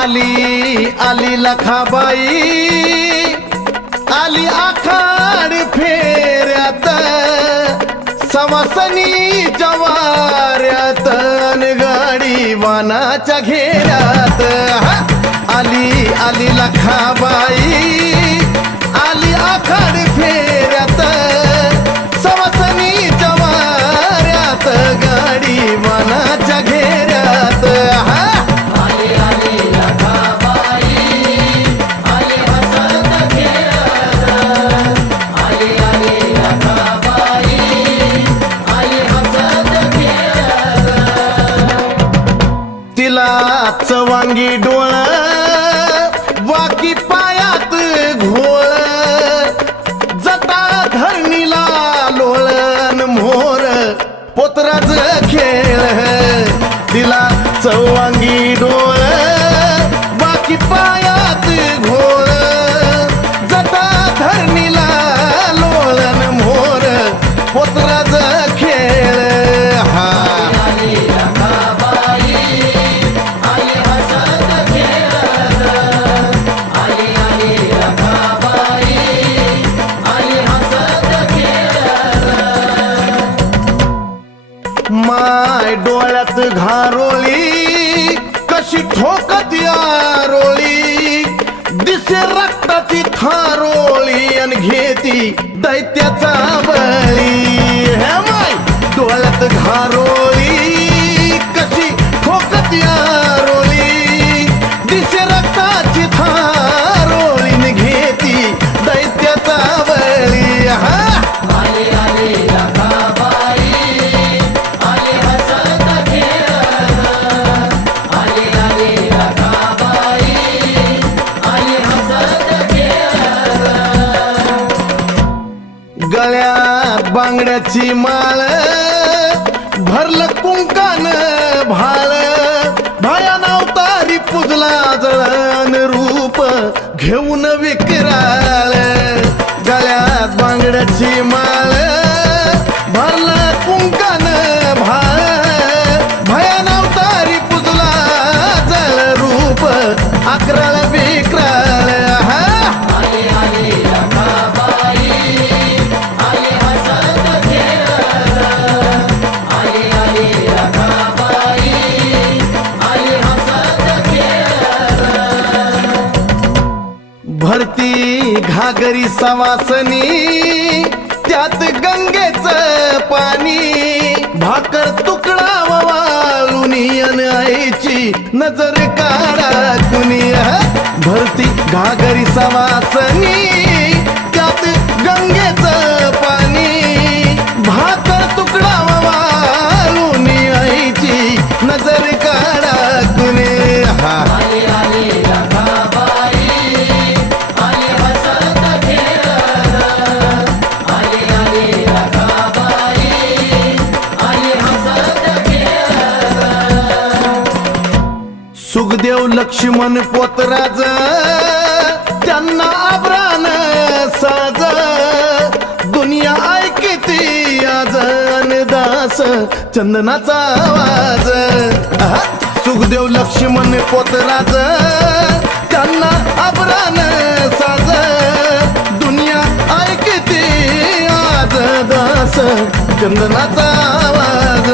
आली आली लखाबाई आली आखाड फेऱ्यात सवासनी जवाऱ्यात गाडी वानाच्या घेऱ्यात आली आली लखाबाई आली आखाड फेऱ्यात सवासनी जवाऱ्यात गाडी वानाच्या घेऱ्यात चवांगी डोळ वाकी पायात घोळ जटा धरणीला लोळण मोर पोतराज खेळ तिला चवांगी डोळ वाकी पायात घोळ जटा धरणीला लोळण मोर पोतराज खेळ माय डोळ्यात घारोळी कशी ठोकत या रोळी दिसे रक्ताची थारोळी अन घेती दैत्याचा बळी हे माय डोळ्यात घारोळी कशी ठोकत या रोळी दिसे रक्ताची थारोळी अन घेती दैत्याचा बळी हा गळ्यात बांगड्याची माळ भरलं कुंकान भाळ भयान अवतारी पुजला जळण रूप घेऊन विक्राळ गळ्यात बांगड्याची माळ भरलं कुंकान भाळ भयान अवतारी पुजला जळ रूप अकराळ विक्राळ भरती घागरी सवासनी त्यात गंगेचं पाणी भाकर तुकडा वाळुनी अन आईची नजर काढा कुणी भरती घागरी सवासनी त्यात गंगेचं पाणी भाकर तुकडा वाळुनी आईची नजर काढा कुणी सुखदेव लक्ष्मण पोतराज त्यांना आब्रान साज दुनिया ऐकती आज दास चंदनाचा आवाज सुखदेव लक्ष्मण पोतराज त्यांना आब्रान साज दुनिया ऐकती आज दास चंदनाचा आवाज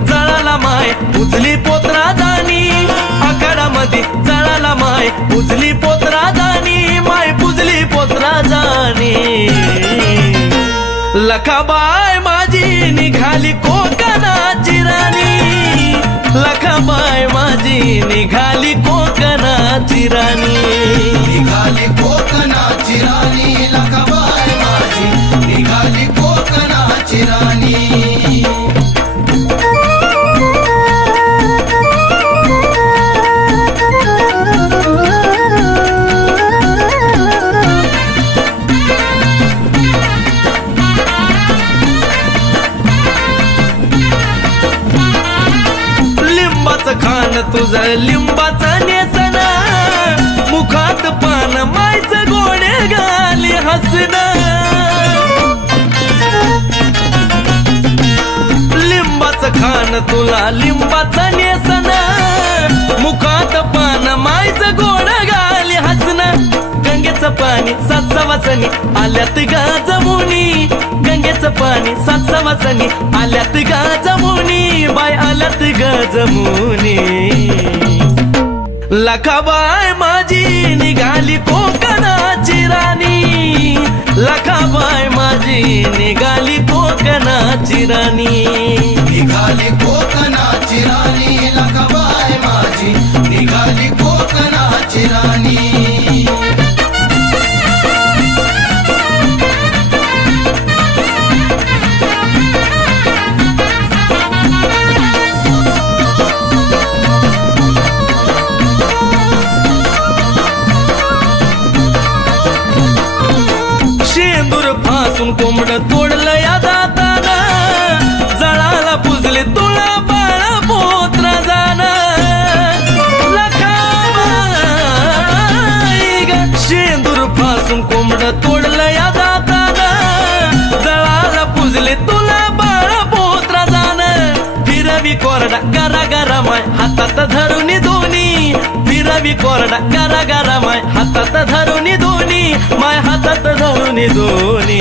जळाला माय उजली पोतराजानी आखाडामध्ये जळाला माय उजली पोतराजानी माय पुजली पोतराजानी लखाबाई माझी निघाली कोकणाची राणी लखाबाई माझी निघाली कोकणाची राणी निघाली कोकणाची राणी लखाबाई माझी निघाली कोकणाची राणी तुझं लिंबाचं नेसन, मुखात पान मायचं गोडे गाली हसन. लिंबाचं खान तुला लिंबाचं नेसन, मुखात पान मायचं गोड गाली हसन. गंगेचं पाणी सात सवासनी आल्यात गाजमुनी, गंगेचं पाणी सात सवासनी आल्यात गाजमुनी, बाय आल्यात गाजमुनी. लखाबाई माझी निघाली कोकणाची राणी, लखाबाई माझी निघाली कोकणाची राणी. निघाली कोकणाची राणी लखाबाई माझी, निघाली कोकणाची राणी. शेंदूर फासून कोंबड तोडलं या दातानं, जळाला पुजले तुळा बाळ पोत्र जाण. लखाबाई ग शेंदूर फासून कोंबड तोडलं या दातानं, जळाला पुजले तुला बाळ पोत्र जाण. फिरवी कोरडा गरा गरा माय हातात धरून दोन्ही, फिरवी कोरडा गरा गरा माय हातात धरून दोन्ही, माय हातात धरून दोन्ही.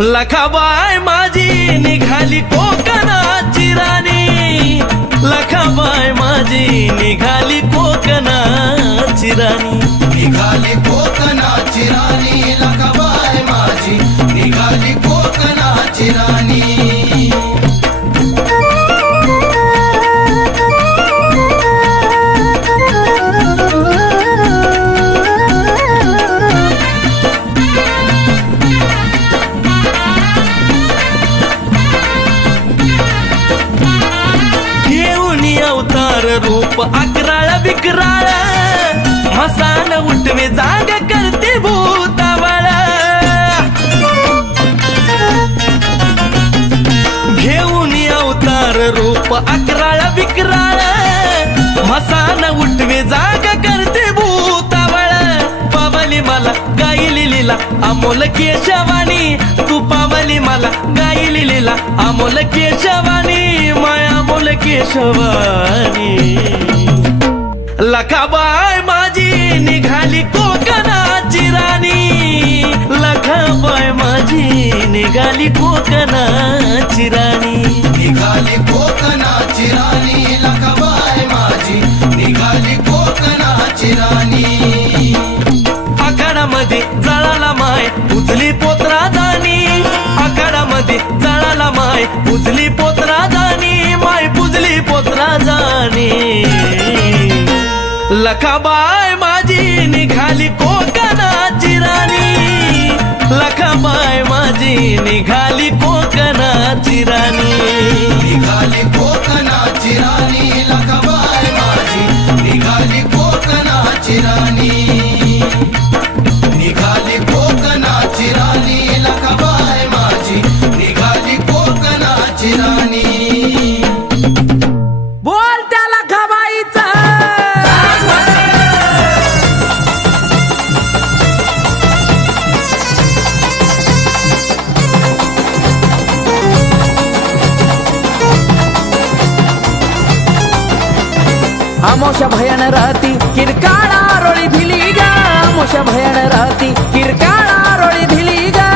लखाबाई माझी निघाली कोकणाची राणी, लखाबाई माझी निघाली कोकणाची राणी. निघाली कोकणाची राणी लखाबाई माझी, निघाली कोकणाची राणी. रूप अकराळ विकराळ, मसान उठवे जाग करते भूतावळ. घेऊन अवतार रूप अकराळ विकराळ, मसान उठवे जाग करते भूतावळ. पावली मला गायली लीला अमोल केशवानी, तू पावली मला गायली लीला अमोल केशवानी, माया अमोल केशवानी. लखाबाई माझी निघाली कोकणाची राणी, लखाबाई माझी निघाली कोकणाची राणी. निघाली कोकणाची राणी लखाबाई माझी, निघाली कोकणाची राणी. आखाडामध्ये जळाला माय उजली पोत्रा जाणी, आखाडामध्ये जळाला माय उजली पोत्रा जाणी, माय पुजली पोत्रा जाणी. लखाबाई माझी निघाली कोकणाची राणी, लखाबाई माझी निघाली कोकणाची राणी. निघाली कोकणाची राणी लखाबाई माझी, निघाली कोकणाची राणी. निघाली कोकणाची राणी लखाबाई माझी, निघाली कोकणाची राणी. बोल त्या लखाबाईचा. आमोशा भयान राती किरकाळा रोळी भिली गा, आमोशा भयान राती किरकाळा रोळी भिली गा.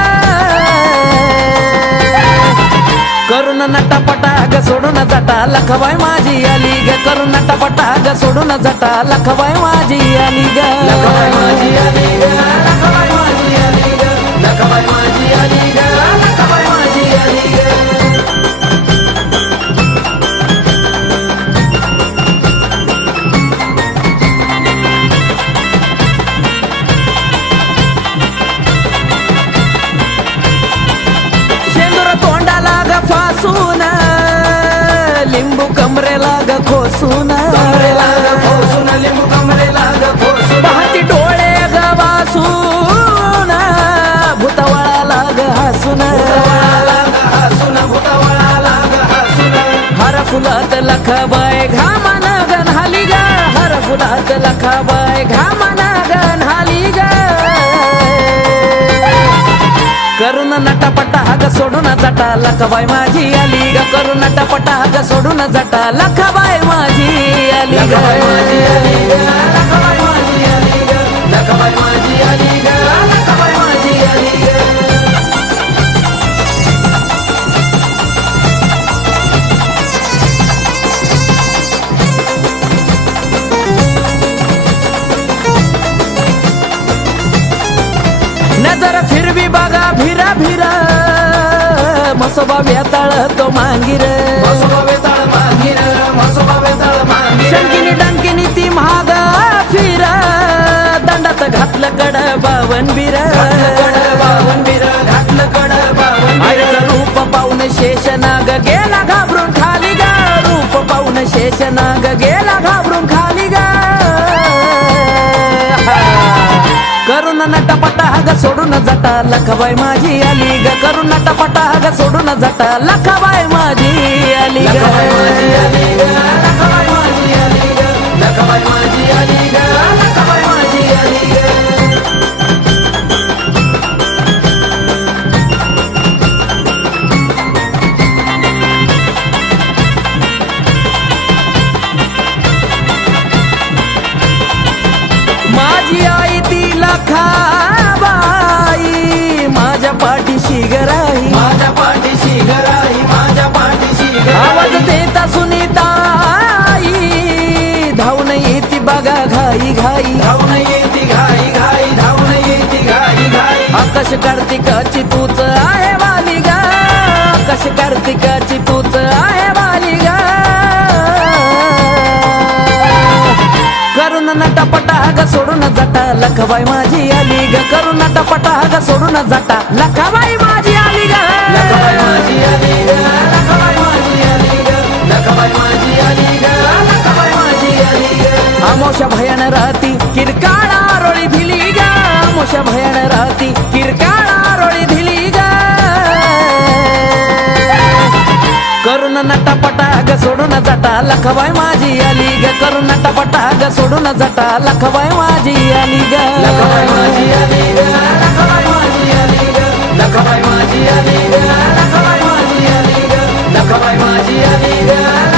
करून नटापटा ग सोडून जाता लखाबाई माझी आली ग, करून नटापटा ग सोडून जाता लखाबाई माझी आली ग. लखाबाई माझी आली ग, लखाबाई माझी आली ग, लखाबाई माझी आली ग, लखाबाई माझी आली ग. फासून लिंबू कमरेला ग खोसून, लिंबू कमरेला ग खोसून. पाहती डोळे ग वासून, भूतवळाला ग हसून, भूतवळाला ग हसून. हर फुलात लखाबाई घामान गणाली ग हर फुलात लखाबाई घामान गणाली ग करून नटापटा ग सोडून जाटा लखाबाई माझी आली ग करून नटापटा ग सोडून जाटा लखाबाई माझी आली ग लखाबाई माझी आली ग लखाबाई माझी आली ग लखाबाई माझी आली ग नजर फिरवी बघा भिरा भिरा मसोबा वेताळ तो मांगीर मसोबा वेताळ मांगीर मसोबा वेताळ मांगीर शंकिनी डंकिनी ती महाग फिर दंडात घातलं कड बावन बीर बावन बीर घातलं कड बावन आईचं रूप पाहून शेषनाग गेला घाबरून खाली ग रूप पाहून शेषनाग गेला घाबरून खाली ग करून नटापटा ग सोडून जाटा लखाबाई माझी आली ग करून नटापटा ग सोडून जाटा लखाबाई माझी आली ग लखाबाई माझी आली ग लखाबाई माझी आली ग लखाबाई माझी आली ग लखाबाई माझी आली ग माझी आई ती लखाबाई माझ्या पाठीशी गराई माझ्या पाठीशी गराई माझ्या पाठीशी आवाज गराई देता सुनीताई धावून येती बघा घाई घाई धावून येती घाई घाई धावून येती घाई घाई आकाश कार्तिकाची तूच आहे वाली ग आकाश कार्तिकाची तूच आहे वाली ग करून नटापटा ग सोडून जाटा लखाबाई माझी आली ग करून नटापटा ग सोडून जाटा लखाबाई माझी आली ग लखाबाई माझी आली ग लखाबाई माझी आली ग लखाबाई माझी आली ग लखाबाई माझी आली ग आमोशा भयान राहती किरकाळा रोळी भिली ग आमोशा भयान राहती किरकाळा रोळी भिली ग करून नटापटा ग सोडून जाटा लखाबाई माझी आली ग करून नटापटा ग सोडून जाटा लखाबाई माझी आली ग लखाबाई माझी आली ग लखाबाई माझी आली ग लखाबाई माझी आली ग लखाबाई माझी आली ग लखाबाई माझी आली ग